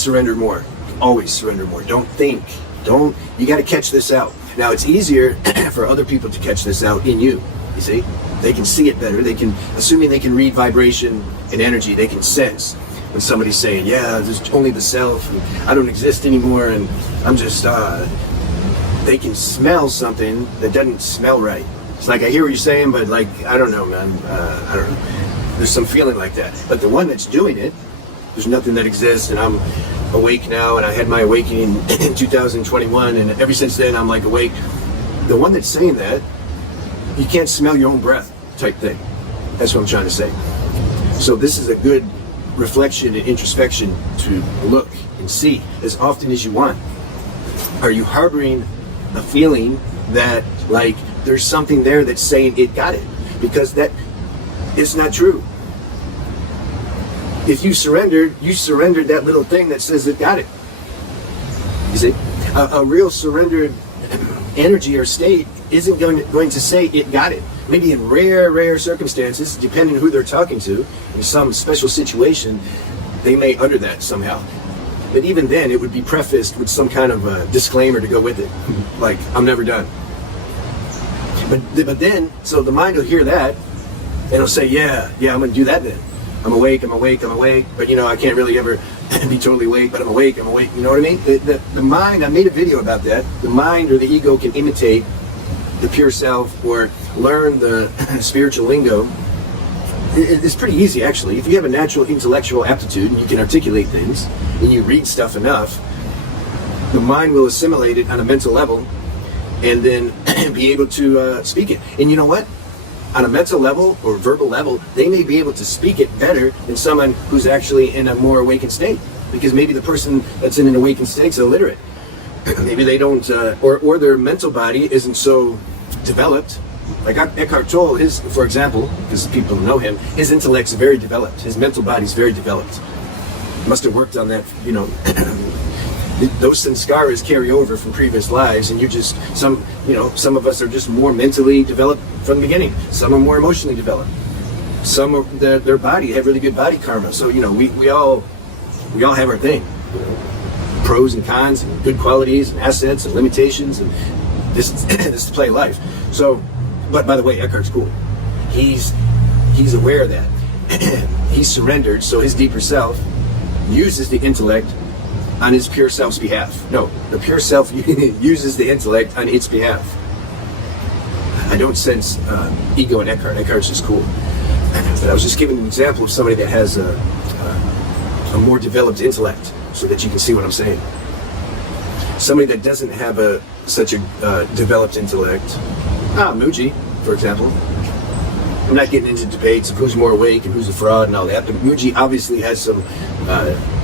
surrender more. Always surrender more. Don't think. You got to catch this out. Now, it's easier for other people to catch this out in you. You see? They can see it better. They can, assuming they can read vibration and energy, they can sense when somebody's saying, yeah, there's only the self, and I don't exist anymore, and I'm just, they can smell something that doesn't smell right. It's like, I hear what you're saying, but like, I don't know, man. I don't know. There's some feeling like that. But the one that's doing it, there's nothing that exists, and I'm awake now, and I had my awakening in 2021, and ever since then I'm like awake. The one that's saying that, you can't smell your own breath type thing. That's what I'm trying to say. So this is a good reflection and introspection to look and see as often as you want. Are you harboring a feeling that like there's something there that's saying it got it? Because that is not true. If you surrendered that little thing that says it got it. You see? A real surrendered energy or state isn't going to say it got it. Maybe in rare circumstances, depending on who they're talking to, in some special situation, they may utter that somehow. But even then, it would be prefaced with some kind of a disclaimer to go with it. Like, I'm never done. But then, so the mind will hear that, and it'll say, yeah, I'm going to do that then. I'm awake, but you know, I can't really ever be totally awake, but I'm awake, you know what I mean? The mind, I made a video about that, the mind or the ego can imitate the pure self or learn the spiritual lingo. It's pretty easy, actually. If you have a natural intellectual aptitude and you can articulate things and you read stuff enough, the mind will assimilate it on a mental level and then be able to speak it. And you know what? On a mental level or verbal level, they may be able to speak it better than someone who's actually in a more awakened state. Because maybe the person that's in an awakened state is illiterate. Maybe they don't, or their mental body isn't so developed. Like Eckhart Tolle, for example, because people know him, his intellect's very developed. His mental body's very developed. Must have worked on that, you know. Those sanskaras carry over from previous lives, and some of us are just more mentally developed from the beginning. Some are more emotionally developed. Some of their body have really good body karma. So, you know, we all have our thing. You know, pros and cons, and good qualities and assets and limitations, and this is to play life. So, but by the way, Eckhart's cool. He's aware of that. He's surrendered, so his deeper self uses the intellect on his pure self's behalf. No, the pure self uses the intellect on its behalf. I don't sense ego in Eckhart. Eckhart's just cool. But I was just giving an example of somebody that has a more developed intellect, so that you can see what I'm saying. Somebody that doesn't have such a developed intellect, Muji, for example. I'm not getting into debates of who's more awake and who's a fraud and all that, but Muji obviously has some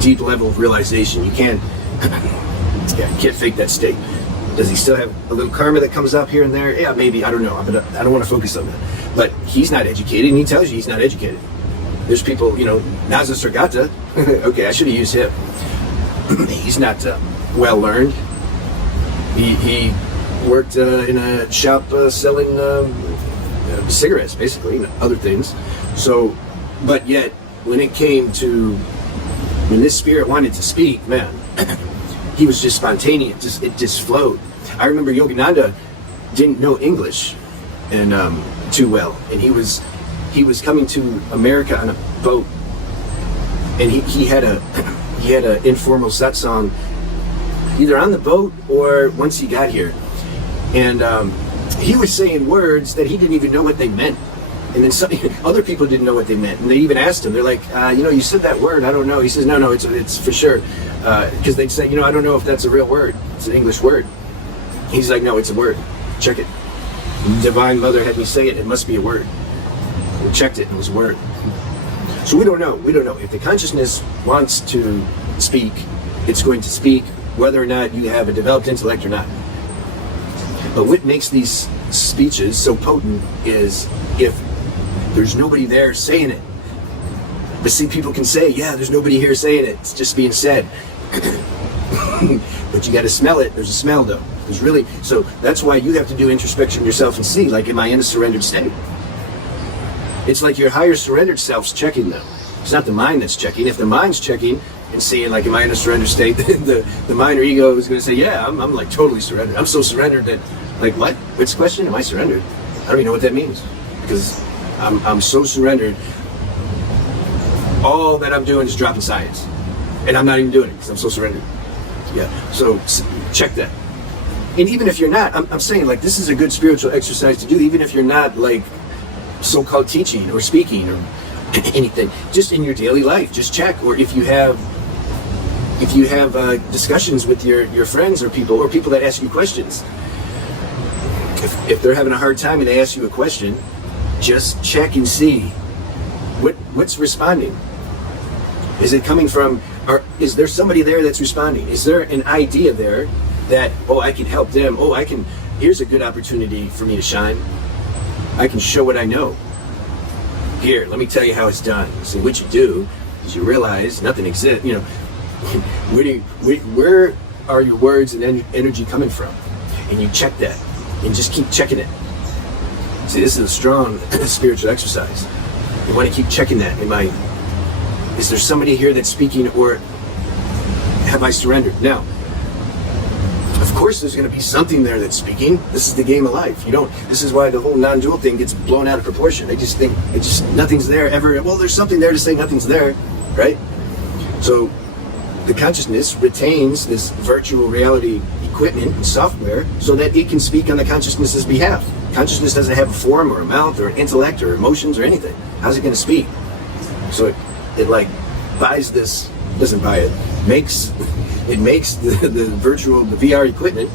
deep level of realization. You can't fake that state. Does he still have a little karma that comes up here and there? Yeah, maybe, I don't know, but I don't want to focus on that. But he's not educated, and he tells you he's not educated. There's people, you know, Naza Sargata, okay, I should have used him. He's not well learned. He worked in a shop selling cigarettes, basically, and other things. So, but yet, when this spirit wanted to speak, man, he was just spontaneous. It just flowed. I remember Yogananda didn't know English and too well, and he was coming to America on a boat, and he had a informal satsang either on the boat or once he got here, and he was saying words that he didn't even know what they meant. And then other people didn't know what they meant, and they even asked him. They're like, you said that word. I don't know. He says, no, it's for sure. Because they'd say, I don't know if that's a real word. It's an English word. He's like, no, it's a word. Check it. Divine Mother had me say it. It must be a word. We checked it. It was a word. So we don't know. If the consciousness wants to speak, it's going to speak, whether or not you have a developed intellect or not. But what makes these speeches so potent is if there's nobody there saying it. But see, people can say, yeah, there's nobody here saying it. It's just being said. But you got to smell it. There's a smell, though. So that's why you have to do introspection yourself and see, like, am I in a surrendered state? It's like your higher surrendered self's checking, though. It's not the mind that's checking. If the mind's checking, and seeing like, am I in a surrender state? the mind or ego is going to say, yeah, I'm like totally surrendered. I'm so surrendered that, like, what? What's the question? Am I surrendered? I don't even know what that means, because I'm so surrendered. All that I'm doing is dropping science, and I'm not even doing it because I'm so surrendered. Yeah, so check that. And even if you're not, I'm saying, like, this is a good spiritual exercise to do, even if you're not like so-called teaching or speaking or anything, just in your daily life, just check. Or if you have discussions with your friends or people that ask you questions, if they're having a hard time and they ask you a question, just check and see what's responding. Is it coming from, or is there somebody there that's responding? Is there an idea there that, oh, I can help them, oh, here's a good opportunity for me to shine, I can show what I know. Here, let me tell you how it's done. See, what you do is you realize nothing exists. You know, where are your words and energy coming from? And you check that, and just keep checking it. See, this is a strong spiritual exercise. You want to keep checking that. Is there somebody here that's speaking, or have I surrendered? Now, of course there's going to be something there that's speaking. This is the game of life. This is why the whole non-dual thing gets blown out of proportion. They just think nothing's there ever. Well, there's something there to say nothing's there, right? So the consciousness retains this virtual reality equipment and software so that it can speak on the consciousness's behalf. Consciousness doesn't have a form or a mouth or an intellect or emotions or anything. How's it going to speak? So it like buys this, doesn't buy it, it makes the virtual, the VR equipment,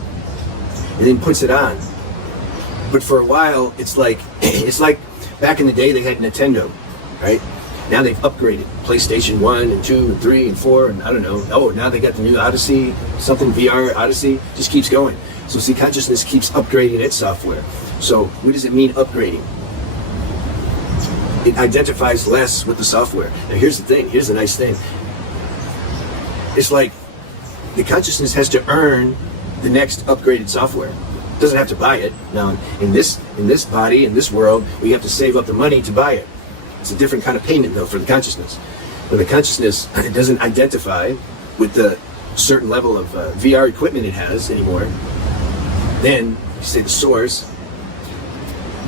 and then puts it on. But for a while, it's like back in the day they had Nintendo, right? Now they've upgraded PlayStation 1 and 2 and 3 and 4 and I don't know. Oh, now they got the new Odyssey, something VR Odyssey, just keeps going. So see, consciousness keeps upgrading its software. So what does it mean, upgrading? It identifies less with the software. Now here's the thing, here's the nice thing. It's like the consciousness has to earn the next upgraded software. It doesn't have to buy it. Now in this body, in this world, we have to save up the money to buy it. It's a different kind of payment though for the consciousness. When the consciousness doesn't identify with the certain level of VR equipment it has anymore, then you say the source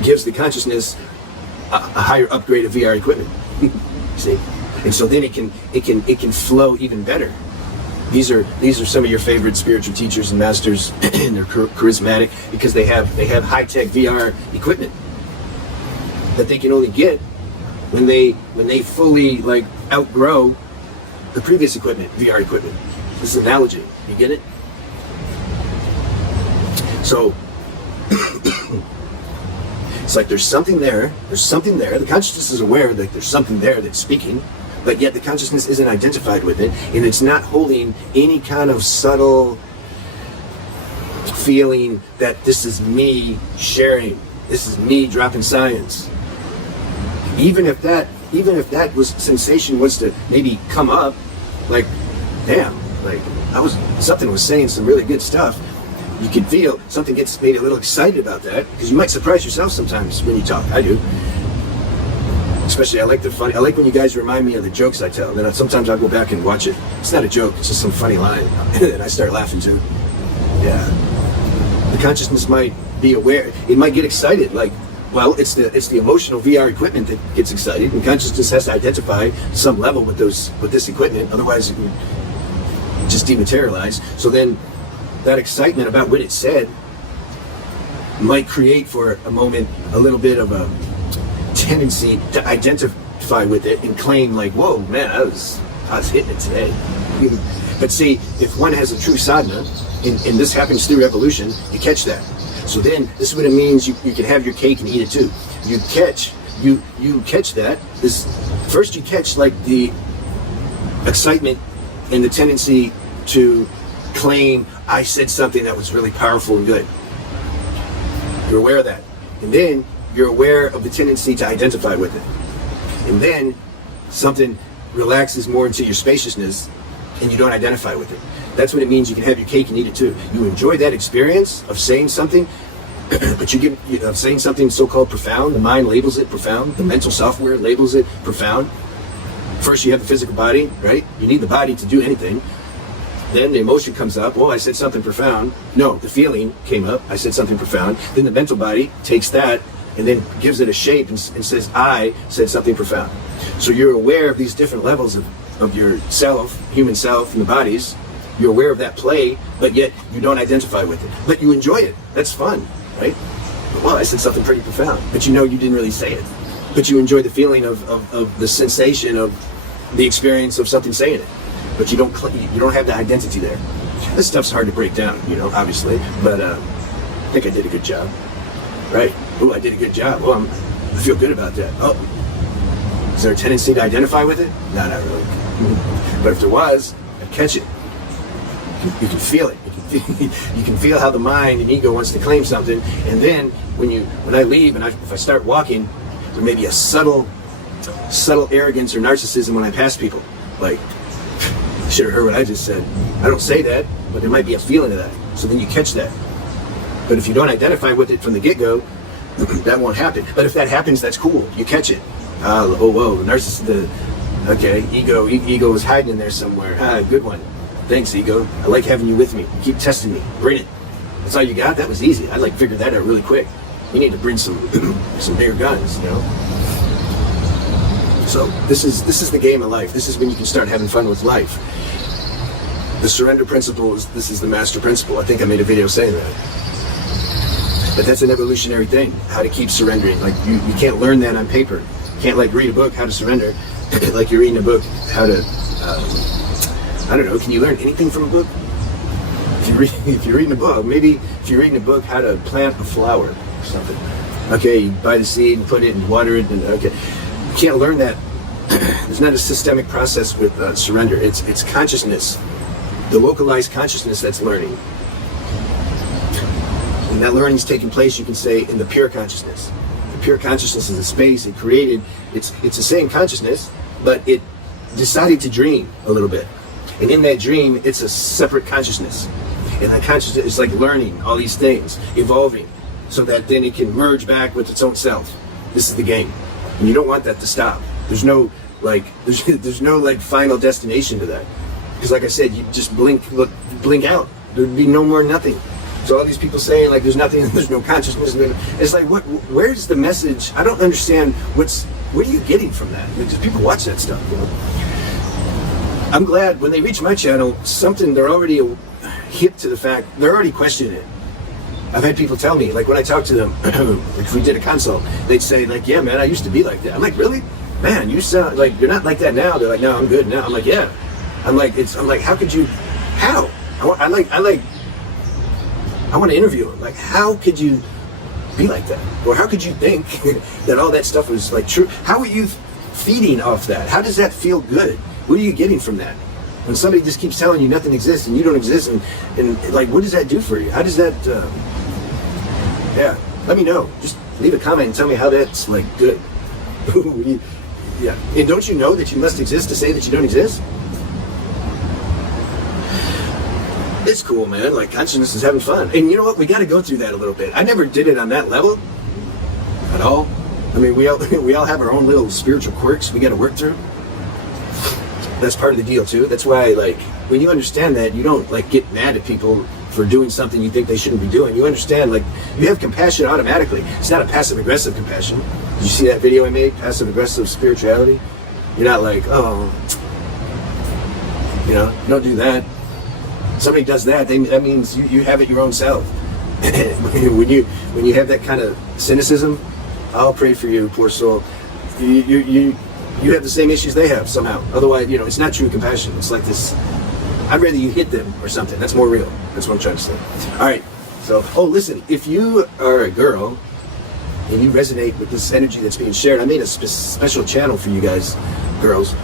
gives the consciousness a higher upgrade of VR equipment. See, and so then it can flow even better. These are some of your favorite spiritual teachers and masters, and they're charismatic because they have high-tech VR equipment that they can only get when they fully like outgrow the previous equipment, VR equipment. This is an analogy. You get it? So it's like there's something there. The consciousness is aware that there's something there that's speaking, but yet the consciousness isn't identified with it, and it's not holding any kind of subtle feeling that this is me sharing, this is me dropping science. Even if that sensation was to maybe come up, like, damn, like something was saying some really good stuff. You can feel something gets maybe a little excited about that, because you might surprise yourself sometimes when you talk. I do. Especially I like when you guys remind me of the jokes I tell. Then sometimes I'll go back and watch it. It's not a joke, it's just some funny line. And I start laughing too. Yeah. The consciousness might be aware. It might get excited, like, well, it's the emotional VR equipment that gets excited, and consciousness has to identify some level with this equipment, otherwise it would just dematerialize. So then that excitement about what it said might create for a moment a little bit of a tendency to identify with it and claim like, whoa, man, I was hitting it today. But see, if one has a true sadhana, and this happens through evolution, you catch that. So then this is what it means, you can have your cake and eat it too. You catch that. First you catch like the excitement and the tendency to claim I said something that was really powerful and good. You're aware of that. And then you're aware of the tendency to identify with it. And then something relaxes more into your spaciousness and you don't identify with it. That's what it means, you can have your cake and eat it too. You enjoy that experience of saying something, but of saying something so-called profound. The mind labels it profound. The mental software labels it profound. First you have the physical body, right? You need the body to do anything. Then the emotion comes up. Oh, I said something profound. No, the feeling came up. I said something profound. Then the mental body takes that and then gives it a shape and says, I said something profound. So you're aware of these different levels of your self, human self, and the bodies. You're aware of that play, but yet you don't identify with it. But you enjoy it. That's fun, right? Well, I said something pretty profound, but you know you didn't really say it. But you enjoy the feeling of the sensation of the experience of something saying it. But you don't have the identity there. This stuff's hard to break down, you know, obviously. But I think I did a good job, right? Oh, I did a good job. Well, I feel good about that. Oh, is there a tendency to identify with it? No, not really. But if there was, I'd catch it. You can feel it. You can feel how the mind and ego wants to claim something. And then when I leave and if I start walking, there may be a subtle arrogance or narcissism when I pass people. Like, you should have heard what I just said. I don't say that, but there might be a feeling of that. So then you catch that. But if you don't identify with it from the get-go, that won't happen. But if that happens, that's cool. You catch it. Oh, whoa, narcissist. Okay, ego is hiding in there somewhere. Good one. Thanks, ego. I like having you with me. Keep testing me. Bring it. That's all you got? That was easy. I figured that out really quick. You need to bring some bigger guns, you know. So this is the game of life. This is when you can start having fun with life. The surrender principle this is the master principle. I think I made a video saying that. But that's an evolutionary thing. How to keep surrendering. Like you can't learn that on paper. You can't like read a book how to surrender. Like you're reading a book how to. I don't know. Can you learn anything from a book? If you're reading a book, maybe if you're reading a book how to plant a flower or something. Okay, you buy the seed and put it and water it, and okay, you can't learn that. There's not a systemic process with surrender. It's consciousness, the localized consciousness that's learning. And that learning is taking place, you can say, in the pure consciousness. The pure consciousness is a space it created. It's the same consciousness, but it decided to dream a little bit. And in that dream, it's a separate consciousness. And that consciousness is like learning all these things, evolving, so that then it can merge back with its own self. This is the game. And you don't want that to stop. There's no final destination to that. Because like I said, you just blink out. There'd be no more nothing. So all these people saying like there's nothing, there's no consciousness, it's like where's the message? I don't understand what are you getting from that? Because people watch that stuff, you know? I'm glad when they reach my channel, they're already hip to the fact, they're already questioning it. I've had people tell me, like when I talk to them, if we did a consult, they'd say like, yeah man, I used to be like that. I'm like, really? Man, you sound like, you're not like that now. They're like, no, I'm good now. I'm like, yeah. I'm like, how could you, how? I want to interview them. Like, how could you be like that? Or how could you think that all that stuff was like true? How are you feeding off that? How does that feel good? What are you getting from that? When somebody just keeps telling you nothing exists and you don't exist, and like, what does that do for you? How does that, yeah, let me know. Just leave a comment and tell me how that's like good. Yeah, and don't you know that you must exist to say that you don't exist? It's cool, man. Like, consciousness is having fun. And you know what? We got to go through that a little bit. I never did it on that level at all. I mean, we all have our own little spiritual quirks we got to work through. That's part of the deal too. That's why, like, when you understand that, you don't like get mad at people for doing something you think they shouldn't be doing. You understand, like, you have compassion automatically. It's not a passive-aggressive compassion. Did you see that video I made, passive-aggressive spirituality? You're not like, oh, you know, don't do that. Somebody does that, that means you have it your own self. when you have that kind of cynicism, I'll pray for you, poor soul. You have the same issues they have somehow. Otherwise, you know, it's not true compassion. It's like this, I'd rather you hit them or something. That's more real. That's what I'm trying to say. All right. So, oh, listen, if you are a girl and you resonate with this energy that's being shared, I made a special channel for you guys, girls,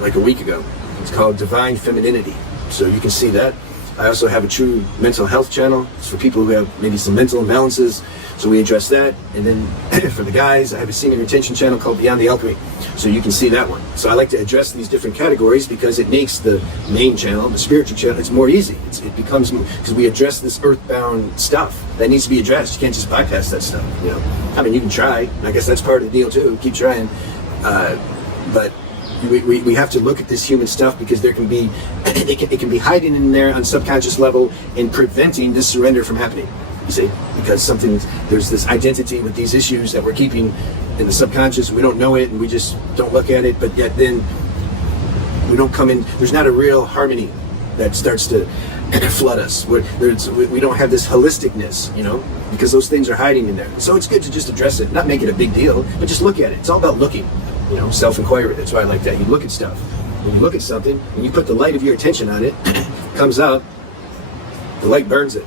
like a week ago. It's called Divine Femininity. So you can see that. I also have a true mental health channel. It's for people who have maybe some mental imbalances. So we address that. And then for the guys, I have a semen retention channel called Beyond the Alchemy. So you can see that one. So I like to address these different categories because it makes the main channel, the spiritual channel, it's more easy. It becomes, because we address this earthbound stuff that needs to be addressed. You can't just bypass that stuff, you know. I mean, you can try. I guess that's part of the deal too. Keep trying. But We have to look at this human stuff, because there can be it can be hiding in there on subconscious level and preventing this surrender from happening. You see, because there's this identity with these issues that we're keeping in the subconscious. We don't know it, and we just don't look at it. But yet then we don't come in. There's not a real harmony that starts to flood us. We don't have this holisticness, you know, because those things are hiding in there. So it's good to just address it, not make it a big deal, but just look at it. It's all about looking, you know, self-inquiry. That's why I like that. You look at stuff. When you look at something and you put the light of your attention on it, comes out, the light burns it.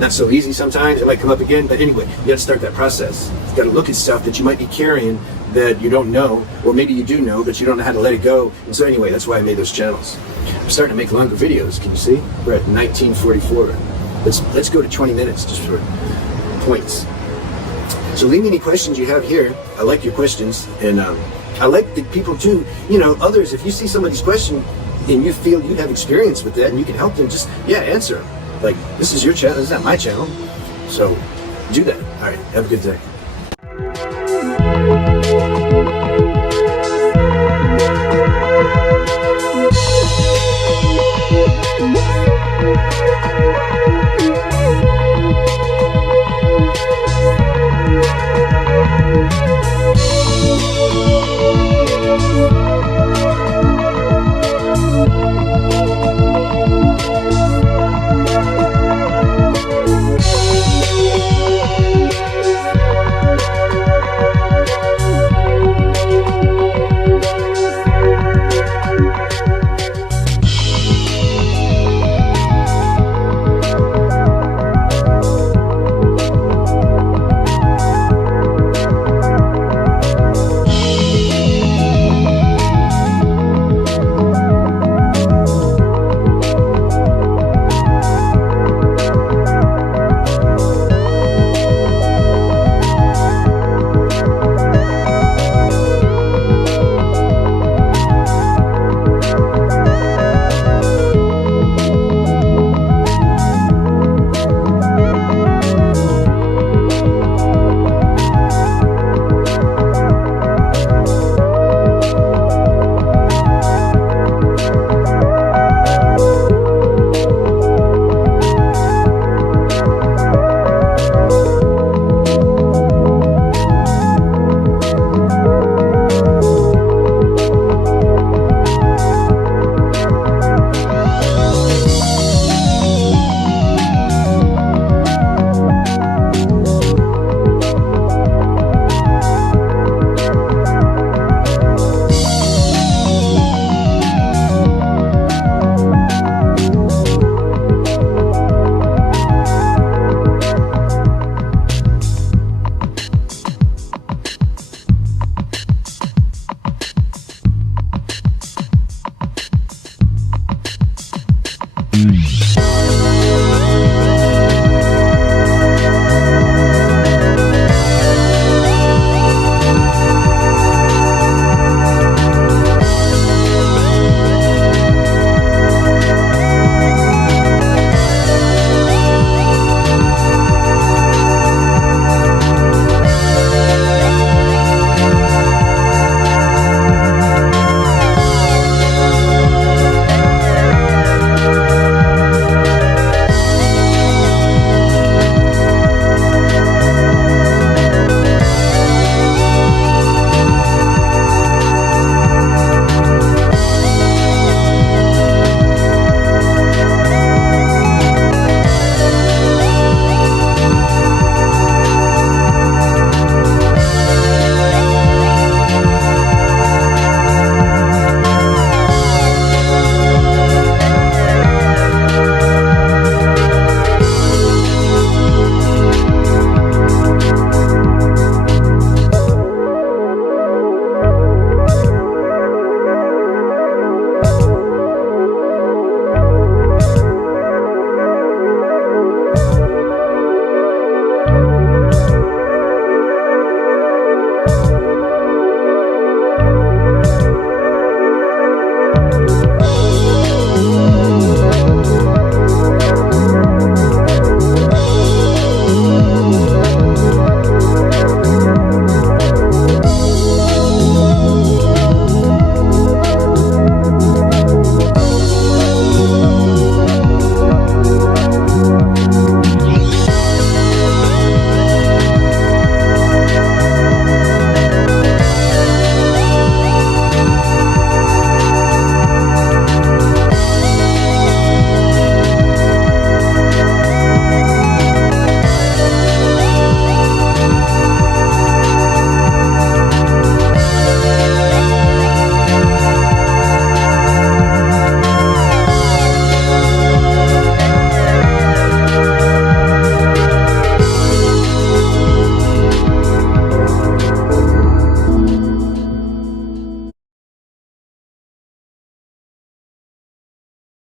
Not so easy sometimes. It might come up again, but anyway, you got to start that process. You got to look at stuff that you might be carrying that you don't know, or maybe you do know, but you don't know how to let it go. And so anyway, that's why I made those channels. I'm starting to make longer videos. Can you see? We're at 1944. Let's go to 20 minutes just for points. So leave me any questions you have here. I like your questions, and I like the people too. You know, others. If you see somebody's question and you feel you have experience with that and you can help them, just answer them. Like, this is your channel. This is not my channel. So do that. All right. Have a good day.